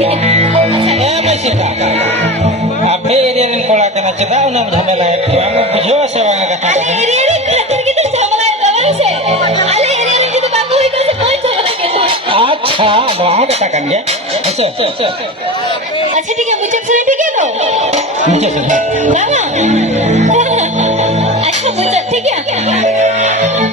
मैं सीता अबे area Cola कना चदा उना झमेला हम बुझो से वांगा कथा अरे एरिया खातिर की तो झमेला दवा से अरे एरिया की तो बाबू ही तो से बहुत झमेला के अच्छा वहां कथा कर गया अच्छा अच्छा ठीक है मुझे सुने ठीक है तो मुझे सुना बाबा अच्छा मुझे ठीक है